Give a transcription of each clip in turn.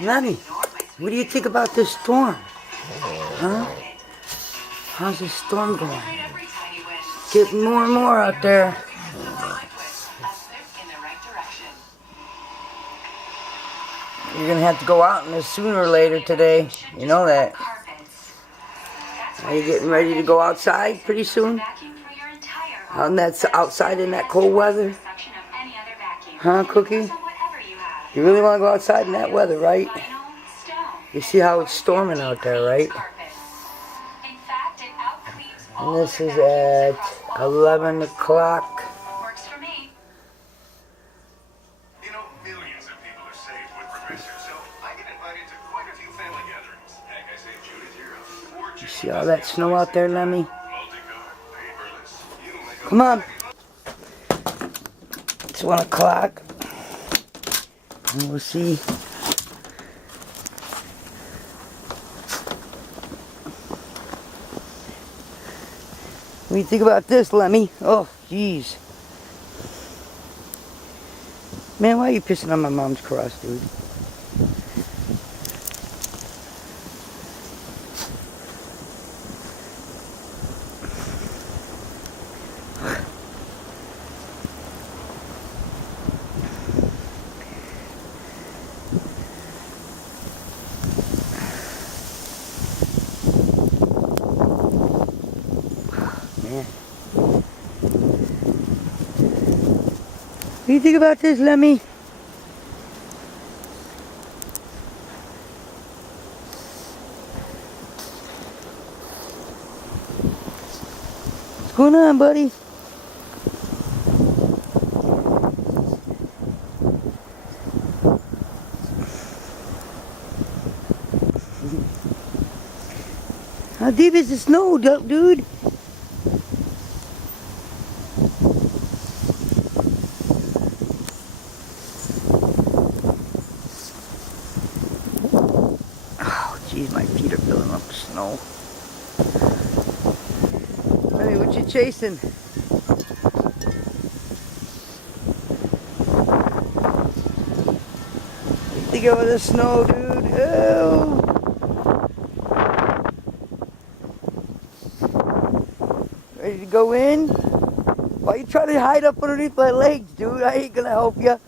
Lemmy, what do you think about this storm? Huh? How's this storm going? Getting more and more out there. You're gonna have to go out in this sooner or later today. You know that. Are you getting ready to go outside pretty soon? Outside in that cold weather? Huh, Cookie? You really want to go outside in that weather, right? You see how it's storming out there, right? And this is at 11 o'clock. You know, millions of people are saved with Rochester, so I get invited to quite a few family gatherings. Heck, I saved Judith here. You see all that snow out there, Lemmy? Come on. It's 1 o'clock. And we'll see. What do you think about this, Lemmy? Oh, jeez. Man, why are you pissing on my mom's cross, dude? Man. What do you think about this, Lemmy? What's going on, buddy? How deep is the snow, dude? Oh, jeez, my feet are filling up with snow. Hey, what you chasing? Think of the snow, dude. Oh. Ready to go in? Why you trying to hide up underneath my legs, dude? I ain't gonna help you.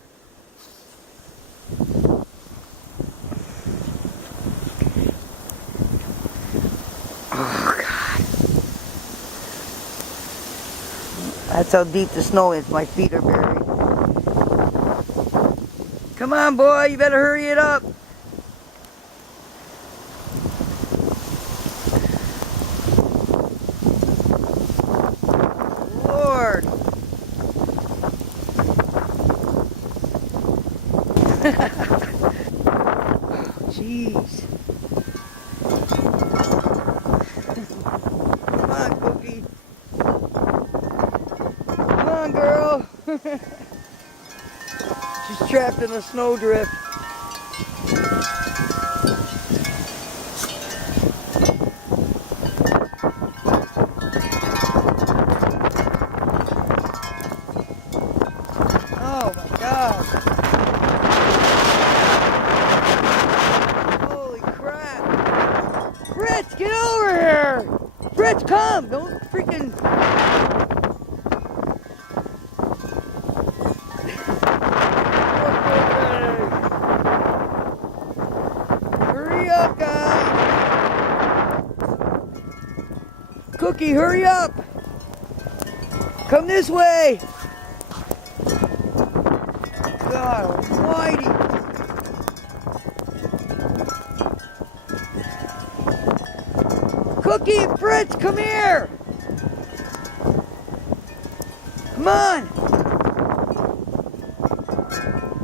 Oh, God. That's how deep the snow is. My feet are buried. Come on, boy. You better hurry it up. Lord. Jeez. Come on, Cookie. Come on, girl. She's trapped in a snowdrift. Oh my God. Holy crap. Fritz, get over here. Fritz, come. Don't freaking... Hurry up, guys. Cookie, hurry up. Come this way. God almighty. Cookie and Fritz, come here. Come on.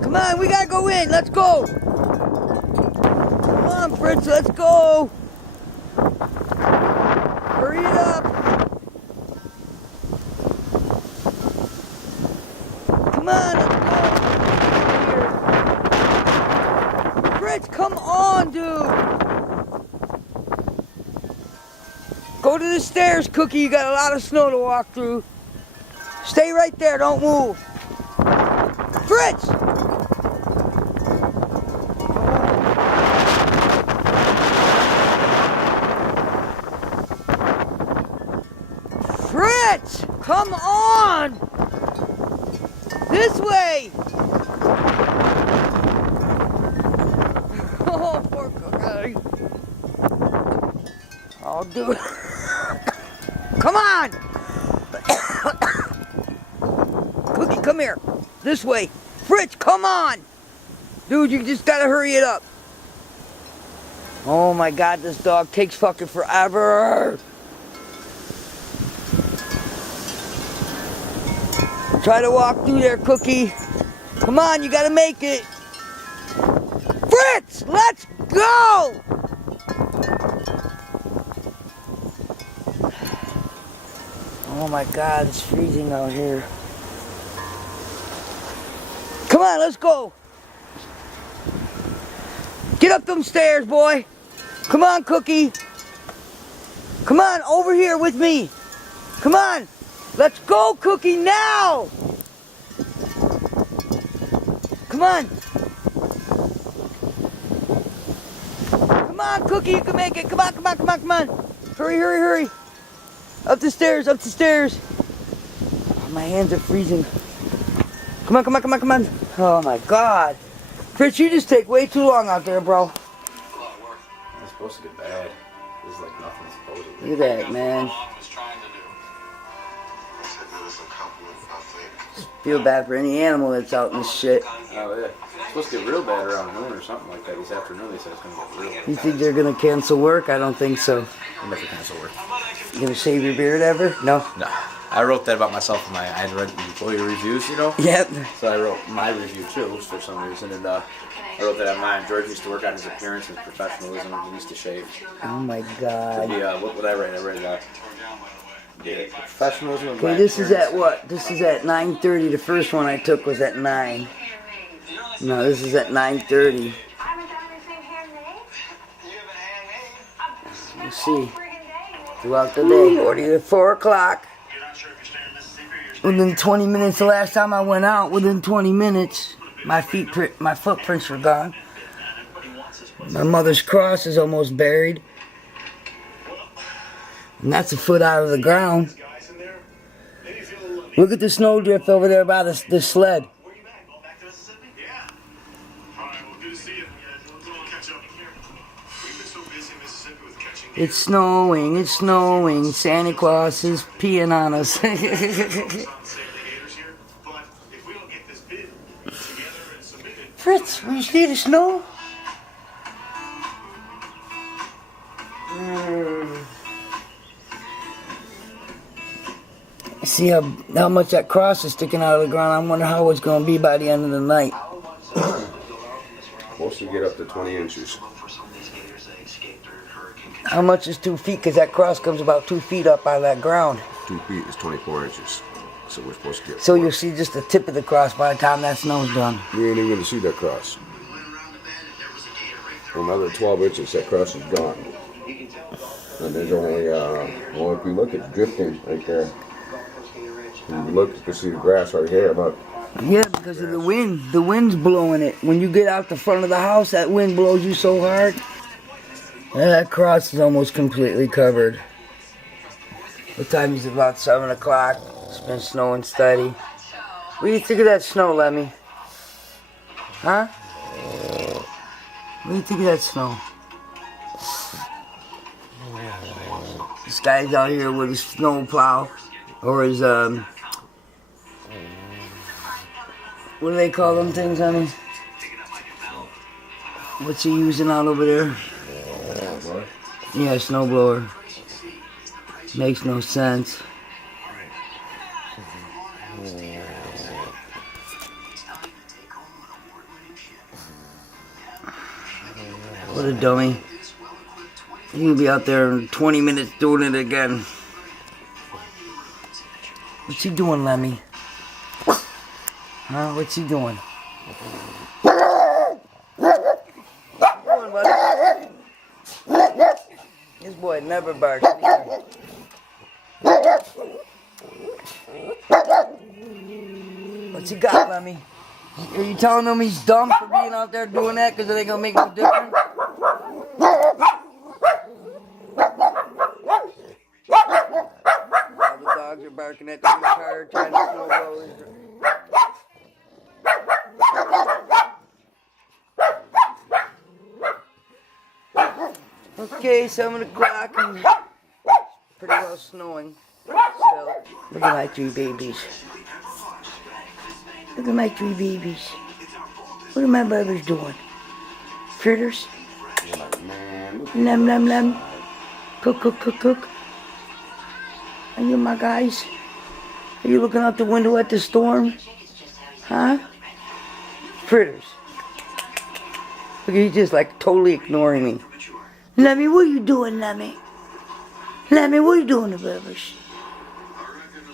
Come on, we gotta go in. Let's go. Come on, Fritz, let's go. Hurry it up. Come on, let's go. Here. Fritz, come on, dude. Go to the stairs, Cookie. You got a lot of snow to walk through. Stay right there. Don't move. Fritz! This way! Oh, poor Cookie. I'll do it. Come on! Cookie, come here. This way. Fritz, come on! Dude, you just gotta hurry it up. Oh my God, this dog takes fucking forever. Try to walk through there, Cookie. Come on, you gotta make it. Fritz, let's go! Oh my God, it's freezing out here. Come on, let's go. Get up them stairs, boy. Come on, Cookie. Come on, over here with me. Come on. Let's go, Cookie, now. Come on. Come on, Cookie, you can make it. Come on, come on, come on, come on. Hurry, hurry, hurry. Up the stairs, up the stairs. Oh, my hands are freezing. Come on, come on, come on, come on. Oh my God. Fritz, you just take way too long out there, bro. It's supposed to get bad. There's like nothing supposedly. Look at that, man. Feel bad for any animal that's out in this shit. Oh yeah. It's supposed to get real bad around noon or something like that. This afternoon they said it's going to get real bad. You think they're going to cancel work? I don't think so. They never cancel work. You going to shave your beard ever? No? No. I wrote that about myself in my, I had read employee reviews, you know? Yep. So I wrote my review too, for some reason, and I wrote that on mine. George used to work on his appearance and professionalism, and he used to shave. Oh my To God. be, what would I write? I read, yeah, professionalism and Okay, this is at what? This is at 9:30. The first one I took was at 9. No, this is at 9:30. We'll see. Throughout the day, 40 to 4 o'clock. Within 20 minutes, the last time I went out, within 20 minutes, my footprints were gone. My mother's cross is almost buried. And that's a foot out of the ground. Look at the snowdrift over there by the sled. It's snowing, it's snowing. Santa Claus is peeing on us. Fritz, will you see the snow? See how much that cross is sticking out of the ground. I wonder how it's going to be by the end of the night. Supposed to get up to 20 inches. How much is 2 feet? Because that cross comes about 2 feet up out of that ground. 2 feet is 24 inches. So we're supposed to get So 4. you'll see just the tip of the cross by the time that snow's done. You ain't even going to see that cross. Another 12 inches, that cross is gone. And there's only, well, if you look, it's drifting right there. And you look, you can see the grass right here, but Yeah, because of the wind. The wind's blowing it. When you get out the front of the house, that wind blows you so hard. That cross is almost completely covered. What time is it? About 7 o'clock. It's been snowing steady. What do you think of that snow, Lemmy? Huh? What do you think of that snow? This guy's out here with his snow plow. Or his, what do they call them things, honey? What's he using out over there? Yeah, snowblower. Makes no sense. What a dummy. He'll be out there in 20 minutes doing it again. What's he doing, Lemmy? Huh? What's he doing? This boy never barks. What's he got, Lemmy? Are you telling him he's dumb for being out there doing that because it ain't gonna make no difference? All the dogs are barking at the car trying to snowblow his... Okay, 7 o'clock and pretty well snowing. So, look at my 3 babies. Look at my 3 babies. What are my brothers doing? Fritters? Num num num. Cook, cook, cook, cook. Are you my guys? Are you looking out the window at the storm? Huh? Fritters. Look, he's just like totally ignoring me. Lemmy, what are you doing, Lemmy? Lemmy, what are you doing to brothers?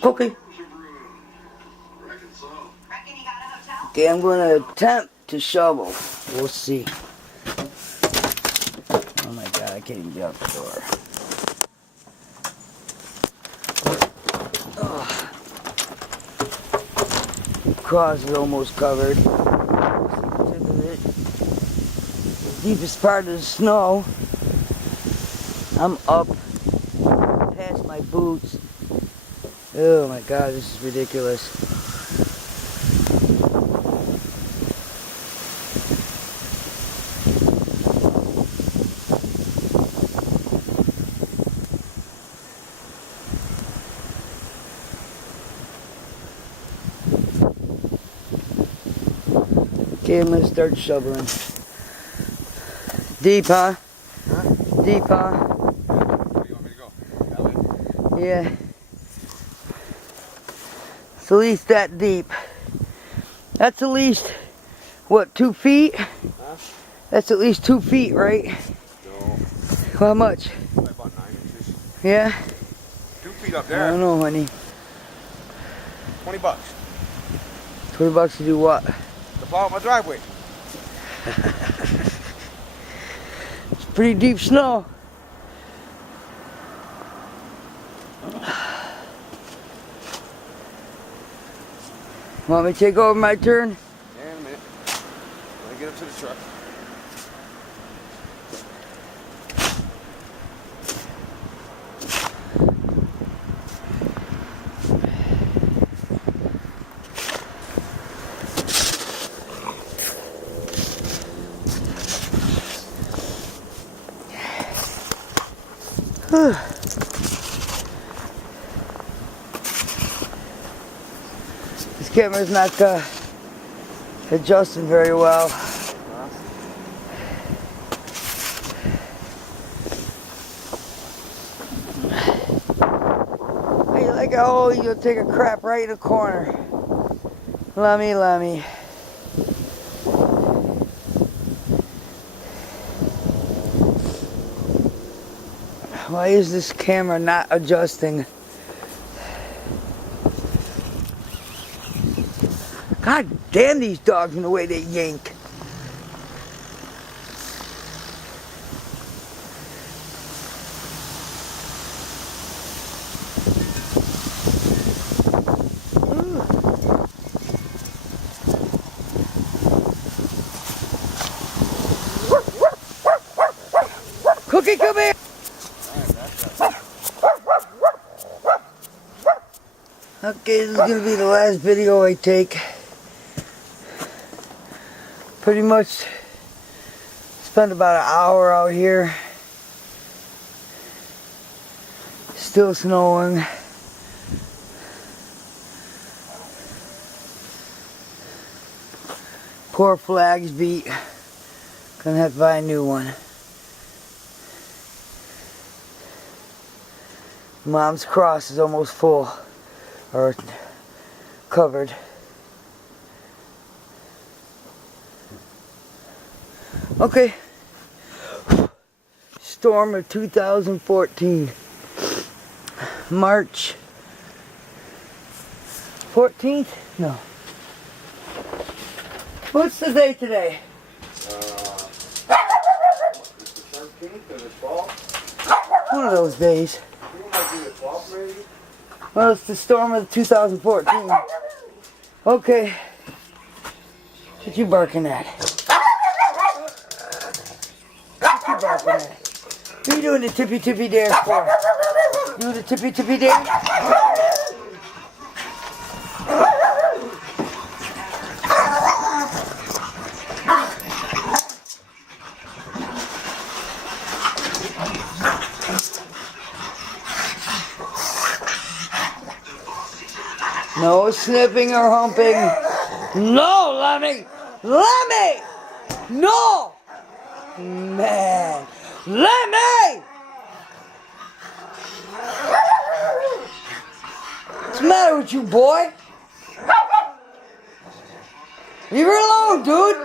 Okay. Okay, I'm going to attempt to shovel. We'll see. Oh my god, I can't even get out the door. Oh. Cross is almost covered. See the tip of it. Deepest part of the snow. I'm up past my boots. Oh my god, this is ridiculous. Okay, I'm gonna start shoveling. Deep, huh? Deep, huh? Where do you want me to go? Yeah. It's at least that deep. That's at least, what, 2 feet? Huh? That's at least 2 feet, right? No. How much? About 9 inches. Yeah? 2 feet up I there. don't know, honey. $20. 20 bucks to do what? To plow out my driveway. It's pretty deep snow. Want me to take over my turn? Yeah, in a minute. When I get up to the truck. This camera's not adjusting very well. Hey, like, oh, you'll take a crap right in the corner. Lummy, lummy. Why is this camera not adjusting? God damn these dogs and the way they yank. Cookie, come here! Okay, this is gonna be the last video I take. Pretty much spent about an hour out here. Still snowing. Poor flag's beat. Gonna have to buy a new one. Mom's cross is almost full, or covered. Okay. Storm of 2014. March 14th? No. What's the day today? It's the 13th and it's fall. One of those days. You might be the 12th maybe? Well, it's the storm of 2014. Okay. What you barking at? What you barking at? What are you doing the tippy tippy dance for? You the tippy tippy dance? sniffing or humping. No, Lemmy! Lemmy! No! Man! Lemmy! What's the matter with you, boy? Leave her alone, dude!